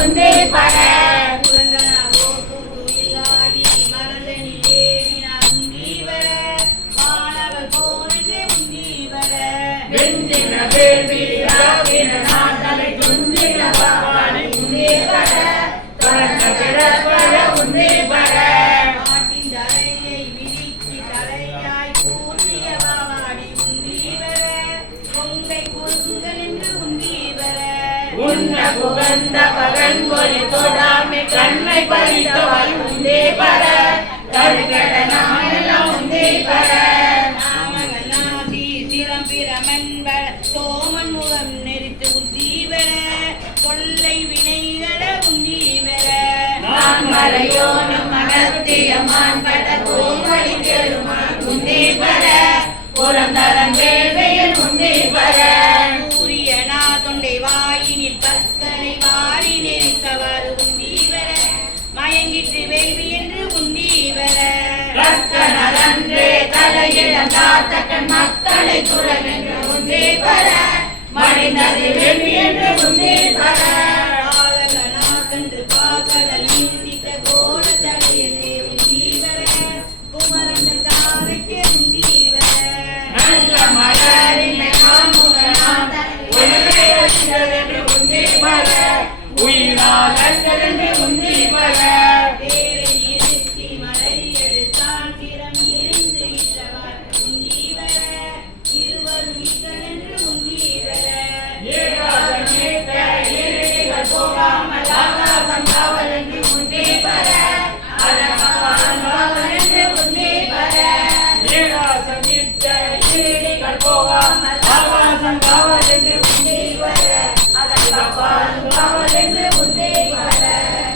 உந்தே பர வெந்தின வேள்வி ராவின நாட்டலை துஞ்சின பாவானை உந்தே பர தொடர்ந்த பிறப்பட உந்தே பர நாட்டின் தலையை விரிச்சி தலையாய் கூட்டிய பாவாடி உந்தீ வர கொங்கை குறுங்கள் என்று உந்தீ வர உன்ன புகந்த பகன் ஒளி தொடாமை கண்ணை பறித்தவாய் உந்தே பர தருகட நாமெல்லாம் உந்தே பர சோமன் முகம் நெறித்து உந்தீவர கொள்ளை வினைகள உந்தீவர நான் மலையோனும் மனத்திய மான்பட கோமளி பெருமான் உந்தே பர புறந்தரன் வேள்வியில் உந்தே பர சூரியனா தொண்டை வாயினில் பற்களை வாரி நெறித்தவாறு உந்தீவர மயங்கிட்டு வேள்வி என்று உந்தீவர கற்கனரன்றே தலையிழந்தாத்தக்கன் மக்களை துறவென்று உந்தே பர மடிந்தது வேள்வி என்று உந்தே பர ஆலகனாகன்று பாகடல் நீந்தித்த கோல தடையலே உந்தீவர குமரன் தாரைக்கு உந்தீவர நல்ல மலரினை காமுகனாம் ஒழுங்கை அழிந்ததென்று உந்தே பர உயிரால் அழிந்ததென்று